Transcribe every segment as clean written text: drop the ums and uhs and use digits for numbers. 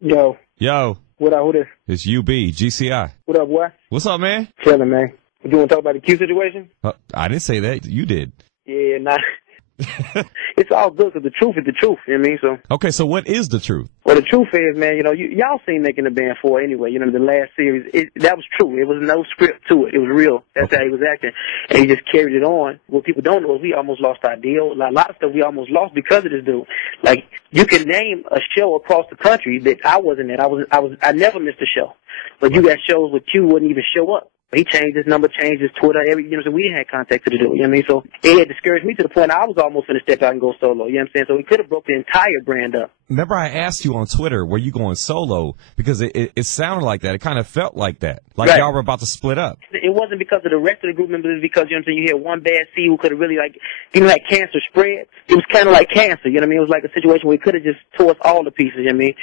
Yo. Yo. What up, who this? It's WGCI. What up, boy? What's up, man? Chilling, man. You want to talk about the Q situation? I didn't say that. You did. Yeah, nah. It's all good because the truth is the truth, you know what I mean? So. Okay, so what is the truth? Well, the truth is, man, you know, y'all seen Making the Band 4 anyway. You know, the last series, that was true. It was no script to it. It was real. That's how he was acting. And he just carried it on. What people don't know is we almost lost our deal. A lot of stuff we almost lost because of this dude. Like, you can name a show across the country that I wasn't at. I never missed a show. But you got shows where Q wouldn't even show up. He changed his number, changed his Twitter, so we didn't have contact to the dude, you know what I mean? So it had discouraged me to the point I was almost going to step out and go solo, you know what I'm saying? So we could have broke the entire brand up. Remember I asked you on Twitter, were you going solo? Because it sounded like that. It kind of felt like that. Like y'all were about to split up. It wasn't because of the rest of the group members. It was because, you know what I'm saying, you had one bad seed who could have really, like, you know, like cancer spread. It was kind of like cancer, you know what I mean? It was like a situation where we could have just tore us all to pieces, you know what I mean?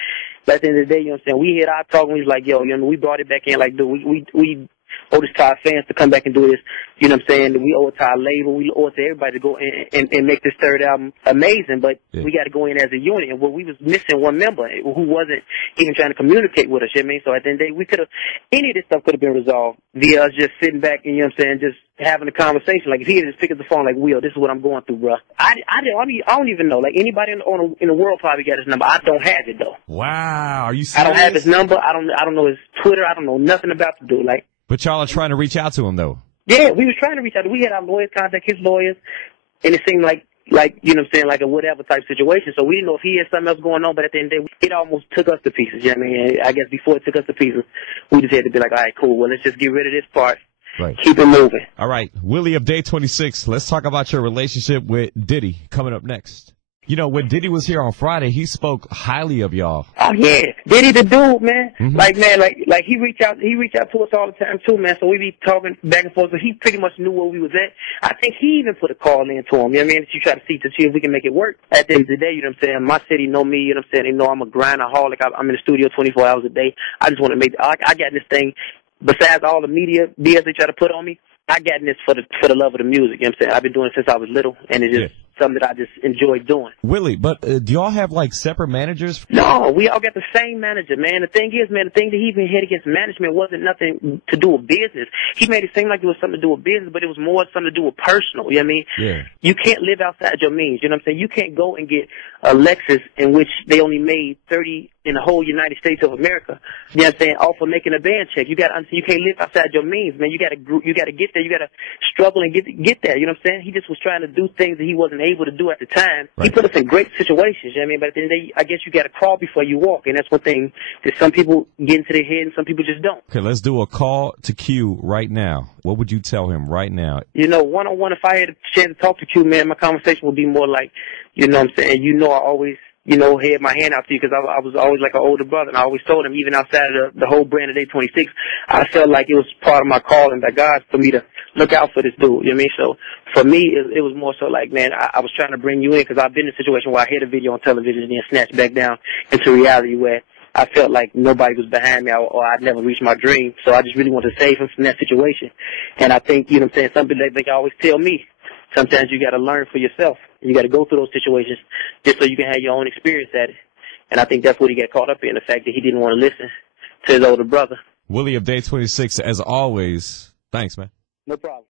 But at the end of the day, you know what I'm saying, we hit our talk and we was like, yo, you know, we brought it back in like, dude, we owe this to our fans to come back and do this. You know what I'm saying? We owe it to our label. We owe it to everybody to go and make this third album amazing. But we got to go in as a unit. And we was missing one member who wasn't even trying to communicate with us. You know what I mean? So at the end of the day, we could have, any of this stuff could have been resolved via us just sitting back and, you know what I'm saying, just having a conversation. Like if he had just picked up the phone like, Will, this is what I'm going through, bro. I don't even know. Like anybody in the world probably got his number. I don't have it though. Wow. Are you serious? I don't have his number. I don't know his Twitter. I don't know nothing about the dude. Like. But y'all are trying to reach out to him, though. Yeah, we was trying to reach out. We had our lawyers contact his lawyers, and it seemed like you know what I'm saying, like a whatever type situation. So we didn't know if he had something else going on, but at the end of the day, it almost took us to pieces. You know what I mean? I guess before it took us to pieces, we just had to be like, all right, cool. Well, let's just get rid of this part. Right. Keep it moving. All right. Willie of Day 26, let's talk about your relationship with Diddy coming up next. You know, when Diddy was here on Friday, he spoke highly of y'all. Oh yeah, Diddy the dude, man. Mm-hmm. Like he reached out to us all the time too, man. So we be talking back and forth. So he pretty much knew where we was at. I think he even put a call in to him. You know what I mean? That you try to see if we can make it work. At the end of the day, you know what I'm saying. My city know me. You know what I'm saying. They know I'm a grindaholic. I'm in the studio 24 hours a day. I just want to make. I got this thing. Besides all the media BS they try to put on me, I got in this for the love of the music. You know what I'm saying. I've been doing it since I was little, and it's just. Something that I just enjoy doing. Willie, but do y'all have like separate managers? No, we all got the same manager, man. The thing is, man, the thing that he even had against management wasn't nothing to do with business. He made it seem like it was something to do with business, but it was more something to do with personal. You know what I mean? Yeah. You can't live outside your means. You know what I'm saying? You can't go and get a Lexus in which they only made 30 in the whole United States of America. You know what I'm saying? All for making a band check. You got to understand you can't live outside your means, man. You got to get there. You got to struggle and get there. You know what I'm saying? He just was trying to do things that he wasn't able to do at the time. Right. He put us in great situations. You know what I mean? But at the end of the day, I guess you got to crawl before you walk, and that's one thing that some people get into their head and some people just don't. Okay, let's do a call to Q right now. What would you tell him right now? You know, one-on-one, if I had a chance to talk to Q, man, my conversation would be more like, you know what I'm saying? You know, I always, you know, had my hand out to you because I was always like an older brother, and I always told him, even outside of the whole brand of Day 26, I felt like it was part of my calling by God for me to look out for this dude, you know what I mean? So for me, it was more so like, man, I was trying to bring you in because I've been in a situation where I hit a video on television and then snatched back down into reality where I felt like nobody was behind me or I'd never reached my dream. So I just really wanted to save him from that situation. And I think, you know what I'm saying, something that they always tell me, sometimes you got to learn for yourself. You got to go through those situations just so you can have your own experience at it. And I think that's what he got caught up in, the fact that he didn't want to listen to his older brother. Willie of Day 26, as always, thanks, man. No problem.